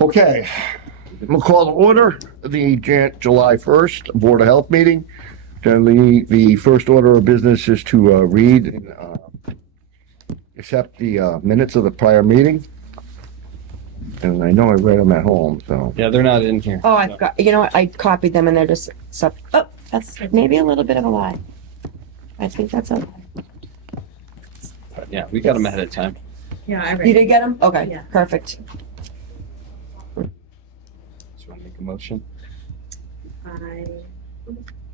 Okay, we'll call to order the July 1st Board of Health meeting. Generally, the first order of business is to read and accept the minutes of the prior meeting. And I know I read them at home, so. Yeah, they're not in here. Oh, I've got, you know what, I copied them and they're just, oh, that's maybe a little bit of a lie. I think that's a lie. Yeah, we got them ahead of time. Yeah, I read. You did get them? Okay, Yeah. perfect. Just want to make a motion. I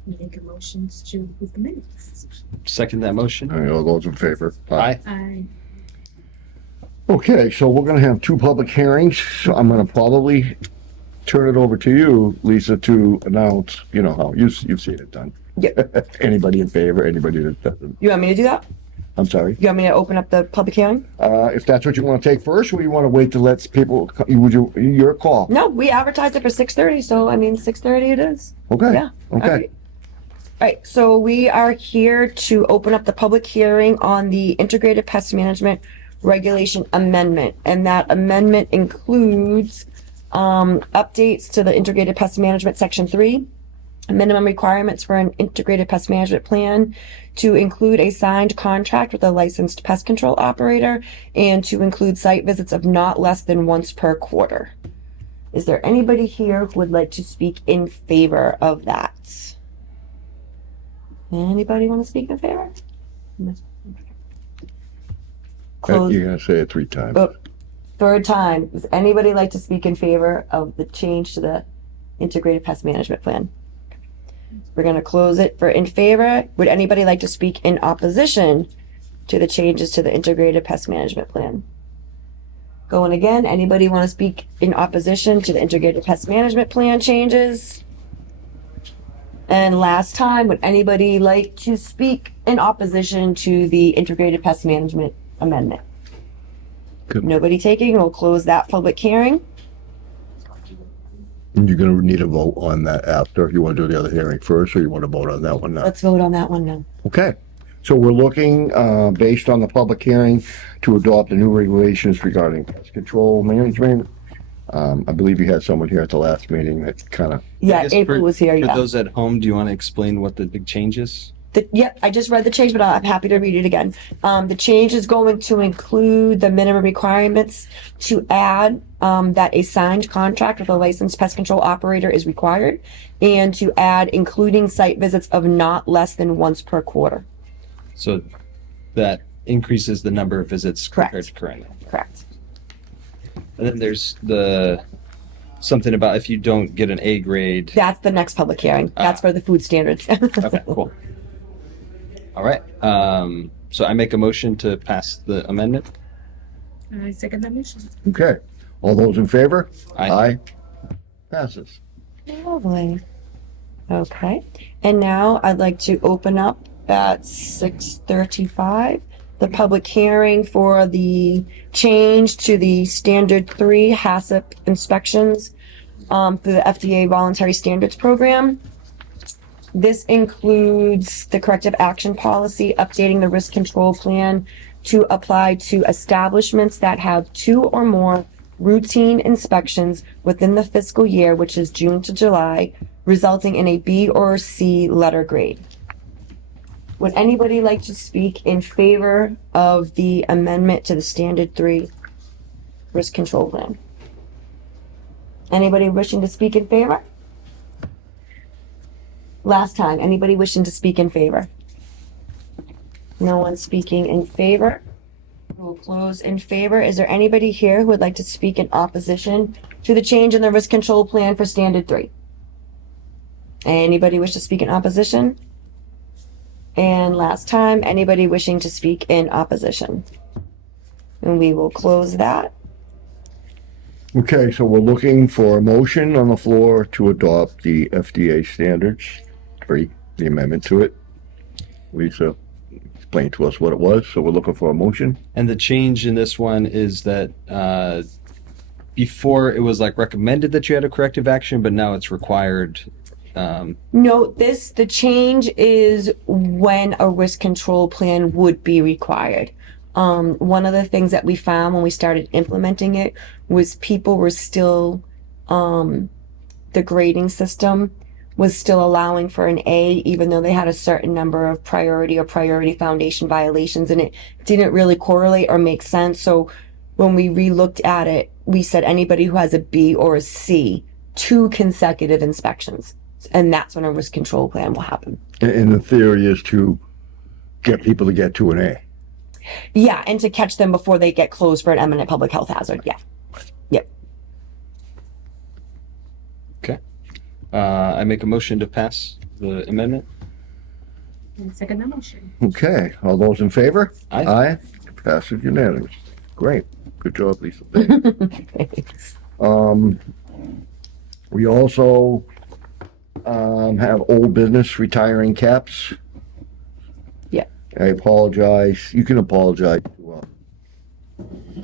make a motion to approve the minutes. Second that motion. All right, all those in favor? Aye. I Okay, so we're gonna have two public hearings. So I'm gonna probably turn it over to you, Lisa, to announce, you know how, you've seen it done. Yep. Anybody in favor, anybody that doesn't. You want me to do that? I'm sorry. You want me to open up the public hearing? If that's what you want to take first, or you want to wait to let people, your call. No, we advertised it for 6:30, so I mean, 6:30 it is. Okay. Yeah. Okay. All right, so we are here to open up the public hearing on the Integrated Pest Management Regulation Amendment. And that amendment includes updates to the Integrated Pest Management Section 3, minimum requirements for an integrated pest management plan, to include a signed contract with a licensed pest control operator, and to include site visits of not less than once per quarter. Is there anybody here who would like to speak in favor of that? Anybody want to speak in favor? Close. You're gonna say it 3 times. Oh, third time. Does anybody like to speak in favor of the change to the integrated pest management plan? We're going to close it for in favor. Would anybody like to speak in opposition to the changes to the integrated pest management plan? Going again, anybody want to speak in opposition to the integrated pest management plan changes? And last time, would anybody like to speak in opposition to the integrated pest management amendment? Good. Nobody taking, we'll close that public hearing. You're gonna need a vote on that after. You want to do the other hearing first, or you want to vote on that one now? Let's vote on that one now. Okay. So we're looking, based on the public hearing, to adopt the new regulations regarding pest control management. I believe you had someone here at the last meeting that kind of. Yeah, I guess April was here, For yeah. those at home, do you want to explain what the big change is? Yep, I just read the change, but I'm happy to read it again. The change is going to include the minimum requirements to add that a signed contract with a licensed pest control operator is required, and to add including site visits of not less than once per quarter. So that increases the number of visits Correct. compared to currently. Correct. And then there's something about if you don't get an A grade. That's the next public hearing. That's for the food standards. Okay, cool. All right. So I make a motion to pass the amendment. I second that motion. Okay. All those in favor? Aye. Passes. Lovely. Okay. And now I'd like to open up at 6:35 the public hearing for the change to the Standard 3 HACCP inspections through the FDA Voluntary Standards Program. This includes the corrective action policy, updating the risk control plan to apply to establishments that have 2 or more routine inspections within the fiscal year, which is June to July, resulting in a B or C letter grade. Would anybody like to speak in favor of the amendment to the Standard 3 risk control plan? Anybody wishing to speak in favor? Last time, anybody wishing to speak in favor? No one speaking in favor. We'll close in favor. Is there anybody here who would like to speak in opposition to the change in the risk control plan for Standard 3? Anybody wish to speak in opposition? And last time, anybody wishing to speak in opposition? And we will close that. Okay, so we're looking for a motion on the floor to adopt the FDA standards, the amendment to it. Lisa explained to us what it was, so we're looking for a motion. And the change in this one is that before it was like recommended that you had a corrective action, but now it's required. No, the change is when a risk control plan would be required. One of the things that we found when we started implementing it was people were still, the grading system was still allowing for an A, even though they had a certain number of priority or priority foundation violations, and it didn't really correlate or make sense. So when we re-looked at it, we said anybody who has a B or a C, 2 consecutive inspections, and that's when a risk control plan will happen. And the theory is to get people to get to an A. Yeah, and to catch them before they get closed for an eminent public health hazard. Yeah. Yep. Okay. I make a motion to pass the amendment. And second the motion. Okay, all those in favor? Aye. Aye. Passes unanimous. Great. Good job, Lisa. Thanks. We also have old business retiring caps. Yeah. I apologize. You can apologize to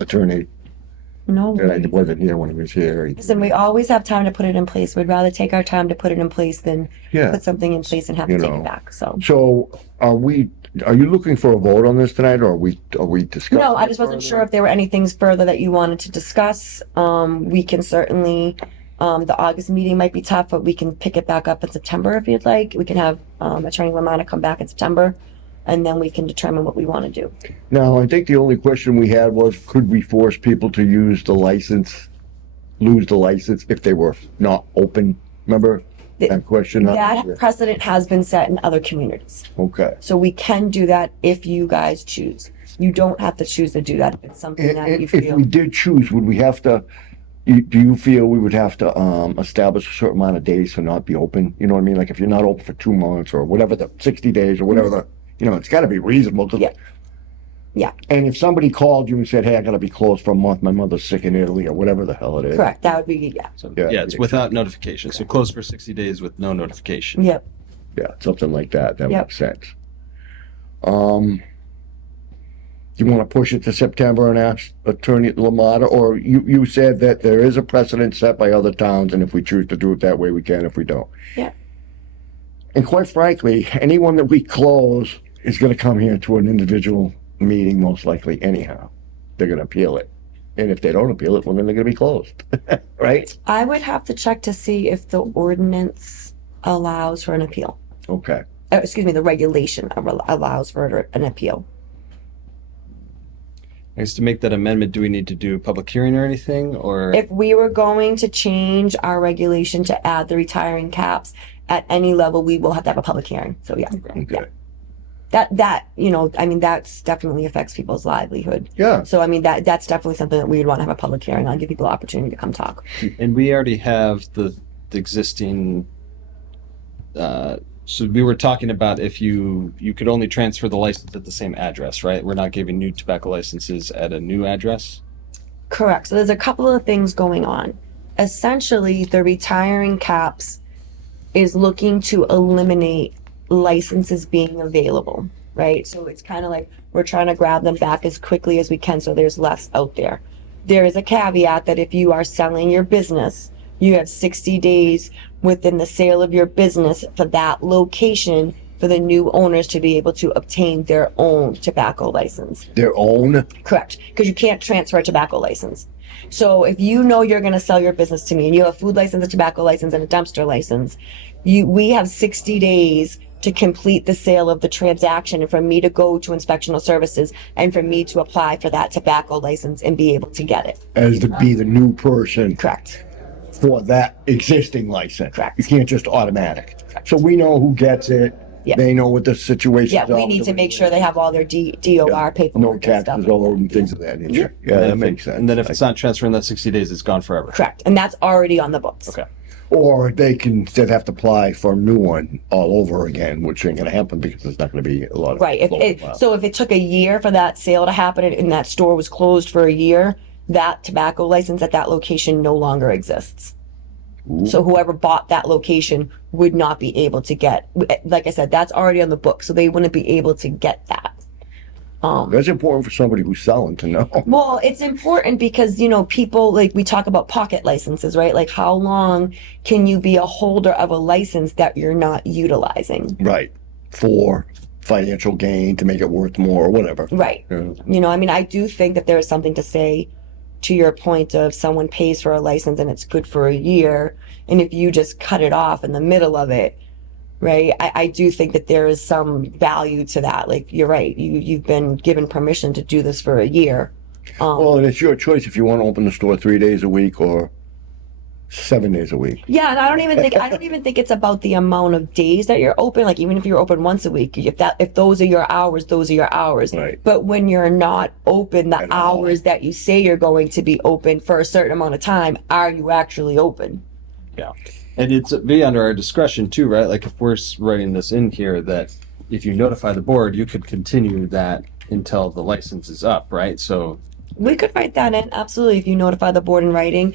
attorney No. that I wasn't here when he was here. Listen, we always have time to put it in place. We'd rather take our time to put it in place than Yeah. put something in place and have to You take know. it back. So. So are you looking for a vote on this tonight, or are we discussing? No, I it just wasn't further? sure if there were any things further that you wanted to discuss. We can certainly, the August meeting might be tough, but we can pick it back up in September if you'd like. We can have Attorney Lamana come back in September, and then we can determine what we want to do. Now, I think the only question we had was, could we force people to lose the license if they were not open? Remember that question? That precedent has been set in other communities. Okay. So we can do that if you guys choose. You don't have to choose to do that if it's something that And you if feel. we did choose, would we have to, do you feel we would have to establish a certain amount of days to not be open? You know what I mean? Like if you're not open for 2 months or whatever, the 60 days or whatever it's got to be reasonable. Yeah. Yeah, And if somebody called you and said, hey, I got to be closed for a month, my mother's sick in Italy or whatever the hell it is. correct. That would be, yeah. So, Yeah. yeah, it's without notification. So closed for 60 days with no notification. Yep. Yeah, something like that. That Yep. makes sense. You want to push it to September and ask Attorney Lamada, or you said that there is a precedent set by other towns, and if we choose to do it that way, we can. If we don't, Yeah. And quite frankly, anyone that we close is going to come here to an individual meeting, most likely. Anyhow, they're going to appeal it, and if they don't appeal it, well, then they're going to be closed, right? I would have to check to see if the ordinance allows for an appeal. Okay. Excuse me, the regulation allows for an appeal. I guess to make that amendment, do we need to do a public hearing or anything, or? If we were going to change our regulation to add the retiring caps at any level, we will have to have a public hearing. So yeah, Okay. that that's definitely affects people's livelihood. Yeah. So I mean that's definitely something that we would want to have a public hearing on, give people the opportunity to come talk. And we already have the existing. So we were talking about if you could only transfer the license at the same address, right? We're not giving new tobacco licenses at a new address. Correct. So there's a couple of things going on. Essentially, the retiring caps is looking to eliminate licenses being available, right? So it's kind of like we're trying to grab them back as quickly as we can so there's less out there. There is a caveat that if you are selling your business, you have 60 days within the sale of your business for that location for the new owners to be able to obtain their own tobacco license. Their own. Correct, because you can't transfer a tobacco license. So if you know you're going to sell your business to me and you have a food license, a tobacco license, and a dumpster license, we have 60 days to complete the sale of the transaction and for me to go to inspectional services and for me to apply for that tobacco license and be able to get it. As to be the new person Correct. for that existing license. Correct. You can't just automatic. So we know who gets it. Yeah. They know what the situation Yeah, is. we need to make sure they have all their DOR paperwork No and stuff. taxes owed and things of that nature. Yeah, that makes sense. And then if it's not transferring that 60 days, it's gone forever. Correct, and that's already on the books. Okay. Or they'd have to apply for a new one all over again, which ain't gonna happen because there's not gonna be a lot of. Right. So if it took a year for that sale to happen and that store was closed for a year, that tobacco license at that location no longer exists. So whoever bought that location would not be able to get, like I said, that's already on the book. So they wouldn't be able to get that. That's important for somebody who's selling to know. Well, it's important because, people, like we talk about pocket licenses, right? Like how long can you be a holder of a license that you're not utilizing? Right. For financial gain to make it worth more or whatever. Right. Yeah. You know, I mean, I do think that there is something to say to your point of someone pays for a license and it's good for a year. And if you just cut it off in the middle of it, right? I do think that there is some value to that. Like, you're right. You've been given permission to do this for a year. Well, and it's your choice if you want to open the store 3 days a week or 7 days a week. Yeah, and I don't even think it's about the amount of days that you're open. Like, even if you're open once a week, if those are your hours, those are your hours. Right. But when you're not open, the At all. hours that you say you're going to be open for a certain amount of time, are you actually open? Yeah. And it's be under our discretion too, right? Like if we're writing this in here that if you notify the board, you could continue that until the license is up, right? So We could write that in, absolutely. If you notify the board in writing,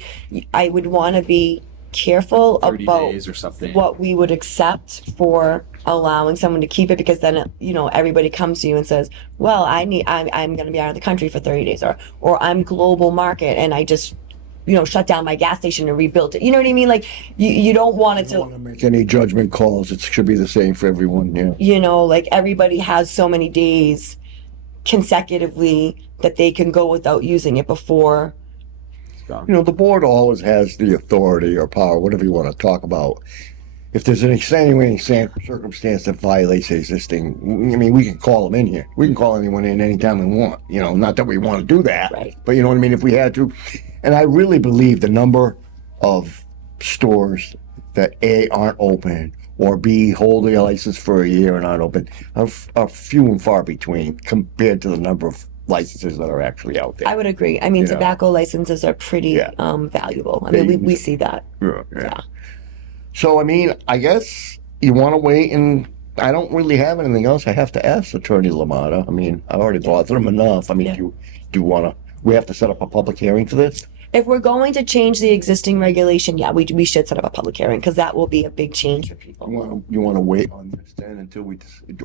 I would want to be careful 30 about days or something. what we would accept for allowing someone to keep it, because then, you know, everybody comes to you and says, well, I'm going to be out of the country for 30 days, or I'm global market and I just, you know, shut down my gas station and rebuilt it. You know what I mean? Like, you don't want it I don't to, want to make any judgment calls. It should be the same for everyone, yeah. you know, like everybody has so many days consecutively that they can go without using it before. You know, the board always has the authority or power, whatever you want to talk about. If there's an extenuating circumstance that violates the existing, I mean, we can call them in here. We can call anyone in anytime we want. You know, not that we want to do that, Right. but you know what I mean, if we had to. And I really believe the number of stores that A, aren't open, or B, hold their license for a year and aren't open are few and far between compared to the number of licenses that are actually out there. I would agree. I mean, You know. tobacco licenses are pretty Yeah. valuable. I mean, we see that. Yeah. So, I mean, I guess you want to wait, and I don't really have anything else I have to ask Attorney LaMotta. I mean, I already bothered him enough. I mean, Yeah. do you want to, we have to set up a public hearing for this? If we're going to change the existing regulation, yeah, we should set up a public hearing, because that will be a big change for people. You want to wait on this then until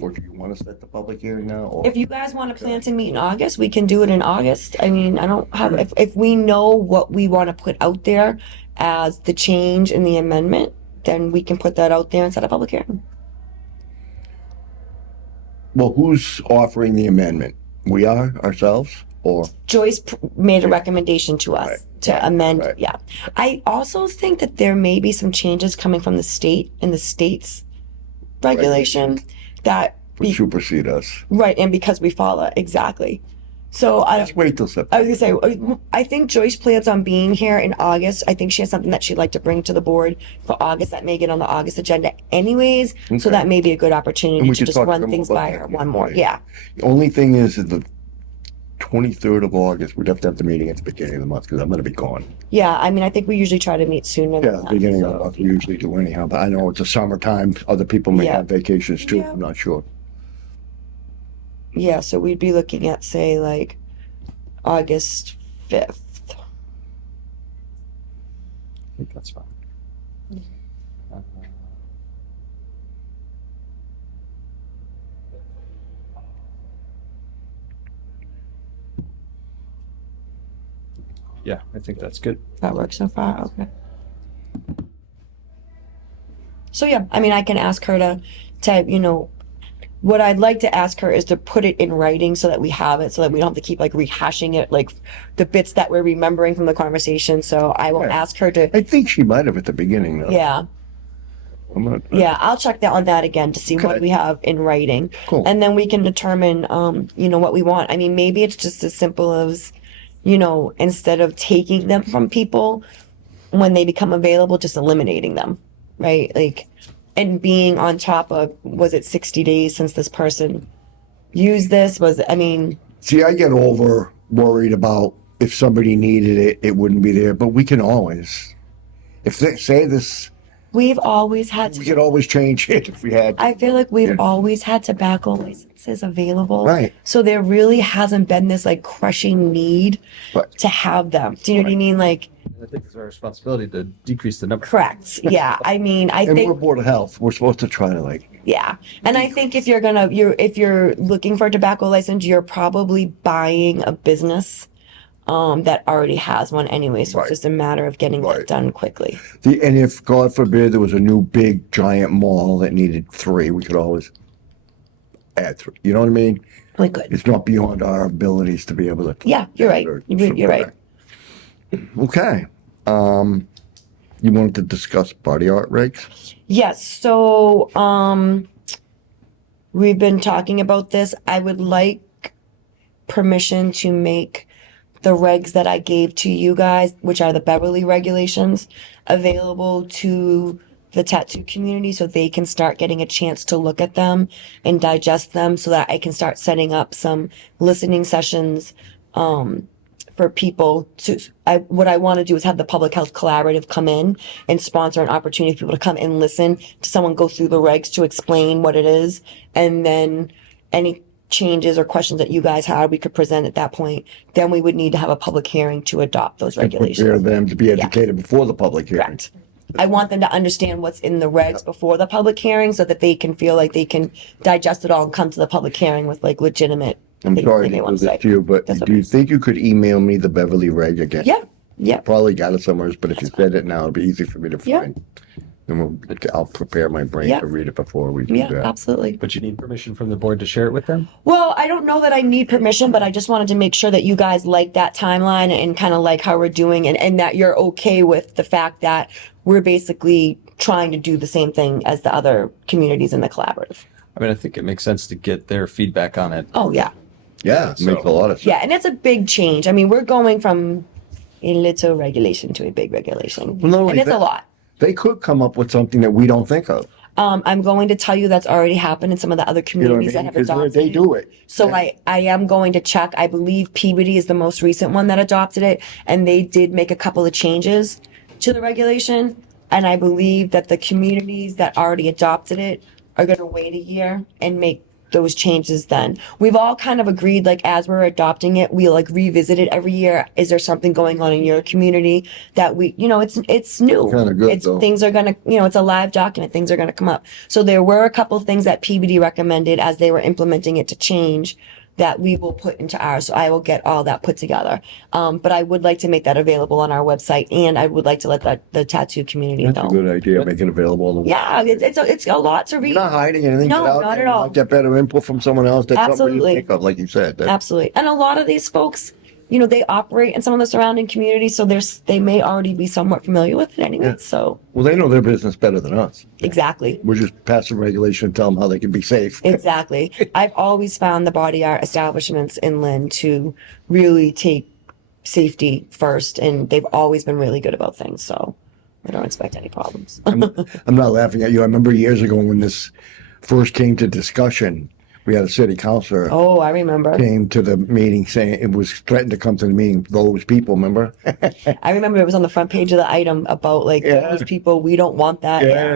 or do you want to set the public hearing now? Or? If you guys want to plan to meet in August, we can do it in August. I mean, I don't have, if we know what we want to put out there as the change in the amendment, then we can put that out there and set a public hearing. Well, who's offering the amendment? We are ourselves, or? Joyce made a recommendation to us Right. to amend. Right. Yeah. I also think that there may be some changes coming from the state in the state's regulation that, Would supersede us. right, and because we follow, exactly. So Let's wait till I September. was gonna say, I think Joyce plans on being here in August. I think she has something that she'd like to bring to the board for August that may get on the August agenda anyways. So Okay. that may be a good And opportunity we to could just talk run some things about by that, her yeah. one more. Yeah. The only thing is that the 23rd of August, we'd have to have the meeting at the beginning of the month because I'm going to be gone. Yeah. I mean, I think we usually try to meet sooner Yeah, than that. beginning of so- the month we usually do anyhow, but I know it's a summertime. Other people may Yeah. have vacations too. Yeah. I'm not sure. Yeah. So we'd be looking at, say, like August 5th. I think that's fine. Yeah, I think that's good. That works so far? Okay. So yeah, I mean, I can ask her to, you know, what I'd like to ask her is to put it in writing so that we have it, so that we don't have to keep like rehashing it, like the bits that we're remembering from the conversation. So I will Right. ask her to, I think she might have at the beginning though. yeah, I'm not, yeah, I'll check that on that again to see what Okay. we have in writing. Cool. And then we can determine, you know, what we want. I mean, maybe it's just as simple as, you know, instead of taking them from people when they become available, just eliminating them, right? Like, and being on top of, was it 60 days since this person used this? I mean, See, I get over worried about if somebody needed it, it wouldn't be there, but we can always, if they say this, we've always had we to, could always change it if we had to. I feel like we've Yeah. always had tobacco licenses available. Right. So there really hasn't been this like crushing need Right. to have them. Do you know what I mean? Like, I think it's our responsibility to decrease the number. correct. Yeah. I mean, I And we're think, Board of Health. We're supposed to try to like, yeah. And I think if if you're looking for a tobacco license, you're probably buying a business that already has one anyway. So Right. it's just a matter of getting Right. that done quickly. and if God forbid there was a new big giant mall that needed 3, we could always add through. You know what I mean? Like, good. It's not beyond our abilities to be able to. Yeah, you're right. or You're right. Okay. You wanted to discuss body art regs? Yes, so we've been talking about this. I would like permission to make the regs that I gave to you guys, which are the Beverly regulations, available to the tattoo community so they can start getting a chance to look at them and digest them so that I can start setting up some listening sessions for people to, what I want to do is have the Public Health Collaborative come in and sponsor an opportunity for people to come and listen to someone go through the regs to explain what it is. And then any changes or questions that you guys had, we could present at that point. Then we would need to have a public hearing to adopt those Prepare regulations. them to be educated before the public hearing. Correct. I want them to understand what's in the regs before the public hearing so that they can feel like they can digest it all and come to the public hearing with like legitimate I'm things sorry they to may do want this to say. to you, but That's do you okay. think you could email me the Beverly reg again? Yeah, yeah. Probably got it somewhere, but if you said it now, it'd be easy for me to Yeah. find. And I'll prepare my brain Yeah. to read it before we do Yeah, that. absolutely. But you need permission from the board to share it with them? Well, I don't know that I need permission, but I just wanted to make sure that you guys like that timeline and kind of like how we're doing and that you're okay with the fact that we're basically trying to do the same thing as the other communities in the collaborative. I mean, I think it makes sense to get their feedback on it. Oh, yeah. Yeah, it makes a lot of sense. Yeah, and it's a big change. I mean, we're going from a little regulation to a big regulation. Well, not only And it's that- a lot. They could come up with something that we don't think of. I'm going to tell you that's already happened in some of the other You know what I communities that mean? have 'Cause adopted they it. do it. So Yeah. I am going to check. I believe Peabody is the most recent one that adopted it, and they did make a couple of changes to the regulation. And I believe that the communities that already adopted it are going to wait a year and make those changes then. We've all kind of agreed, like, as we're adopting it, we like revisit it every year. Is there something going on in your community that we, it's new. Kinda good, though. Things are gonna, it's a live document. Things are gonna come up. So there were a couple things that PBD recommended as they were implementing it to change that we will put into ours. So I will get all that put together. But I would like to make that available on our website, and I would like to let the tattoo community That's a know. good idea, make it available on the. Yeah, it's a lot to read. You're not hiding anything. No, Get out not there at all. and Get better input from someone else. That's something you Absolutely. think of, like you said. That- Absolutely. And a lot of these folks, they operate in some of the surrounding communities, so they may already be somewhat familiar with it anyway. Yeah. So Well, they know their business better than us. exactly. We're just passing regulation and tell them how they can be safe. Exactly. I've always found the body art establishments in Lynn to really take safety first, and they've always been really good about things. So I don't expect any problems. I'm not laughing at you. I remember years ago when this first came to discussion, we had a city councilor Oh, I remember. came to the meeting saying it was threatened to come to the meeting. Those people, remember? I remember it was on the front page of the item about like Yeah. those people. We don't want that. Yeah.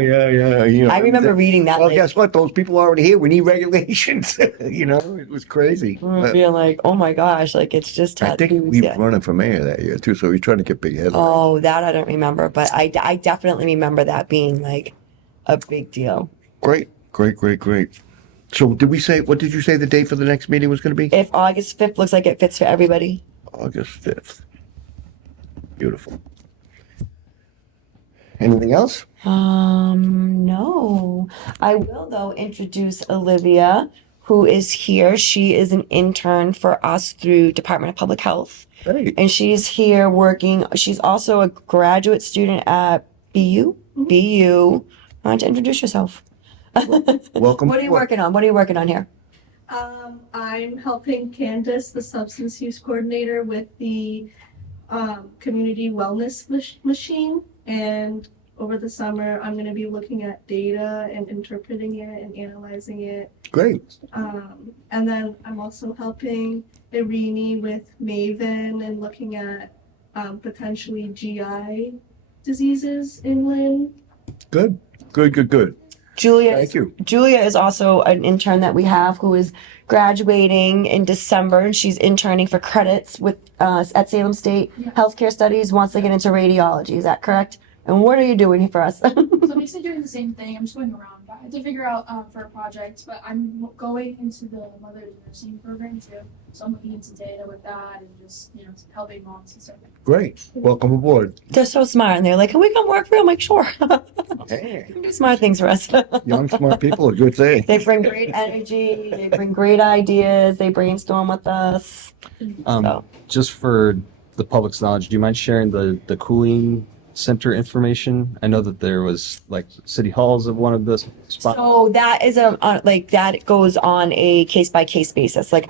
You know, I remember reading that. Well, like, guess what? Those people are already here. We need regulations. It was crazy. But being like, oh my gosh, like it's just I think tattoos. we Yeah. were running for mayor that year too, so he's trying to get big headlines. Oh, that I don't remember, but I definitely remember that being like a big deal. Great. So what did you say the date for the next meeting was going to be? If August 5th looks like it fits for everybody. August 5th. Beautiful. Anything else? No. I will though introduce Olivia, who is here. She is an intern for us through Department of Public Health. Hey. And she's here working. She's also a graduate student at BU. BU. Why don't you introduce yourself? Welcome. What are you working on? What are you working on here? I'm helping Candace, the substance use coordinator, with the community wellness machine. And over the summer, I'm going to be looking at data and interpreting it and analyzing it. Great. And then I'm also helping Irini with Maven and looking at potentially GI diseases in Lynn. Good. Julia. Thank you. Julia is also an intern that we have who is graduating in December, and she's interning for credits with at Salem State Yeah. Healthcare Studies. Wants to get into radiology. Is that correct? And what are you doing for us? So I'm basically doing the same thing. I'm just going around. But I had to figure out for a project, but I'm going into the mother's nursing program too. So I'm looking into data with that and just helping moms and stuff. Great. Welcome aboard. They're so smart, and they're like, "Can we come work for you?" I'm like, "Sure." Hey, Do smart things for us. young, smart people, a good thing. They bring great energy. They bring great ideas. They brainstorm with us. So. Just for the public's knowledge, do you mind sharing the cooling center information? I know that there was like City Hall's of one of the spots. So that is that goes on a case by case basis. Like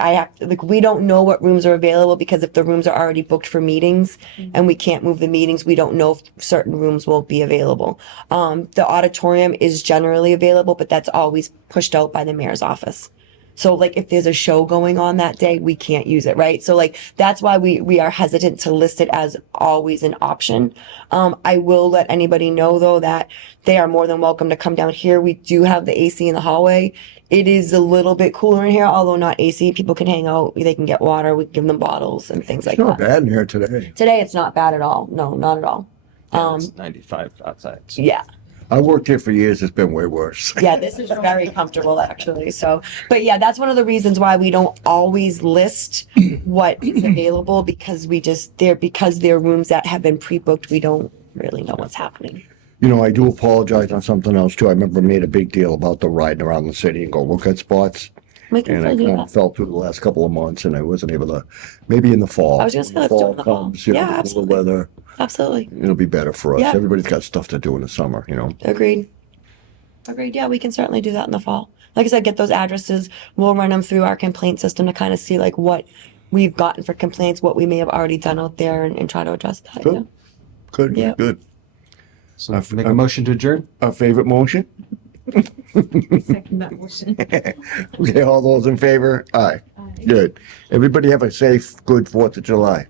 we don't know what rooms are available because if the rooms are already booked for meetings and we can't move the meetings, we don't know if certain rooms will be available. The auditorium is generally available, but that's always pushed out by the mayor's office. So like if there's a show going on that day, we can't use it, right? So like that's why we are hesitant to list it as always an option. I will let anybody know though that they are more than welcome to come down here. We do have the AC in the hallway. It is a little bit cooler in here, although not AC. People can hang out. They can get water. We give them bottles and things like It's not that. bad in here today. Today it's not bad at all. No, not at all. It's 95 outside. So. Yeah. I worked here for years. It's been way worse. Yeah, this is very comfortable actually. So, but yeah, that's one of the reasons why we don't always list what is available because they're rooms that have been pre-booked. We don't really know what's happening. You know, I do apologize on something else too. I remember I made a big deal about the riding around the city and go look at spots. We can And I still do kind of that. fell through the last couple of months and I wasn't able to, maybe in the fall. I was gonna say, let's do it in the fall. comes, you know, Yeah, the absolutely. weather, Absolutely. it'll be better for us. Yeah. Everybody's got stuff to do in the summer, you know. Agreed. Yeah, we can certainly do that in the fall. Like I said, get those addresses. We'll run them through our complaint system to kind of see like what we've gotten for complaints, what we may have already done out there and try to adjust that. Good. Yeah. Good, Yeah. good. So make a motion to adjourn. Our favorite motion? Second that motion. Okay, all those in favor? Aye. Aye. Good. Everybody have a safe, good 4th of July.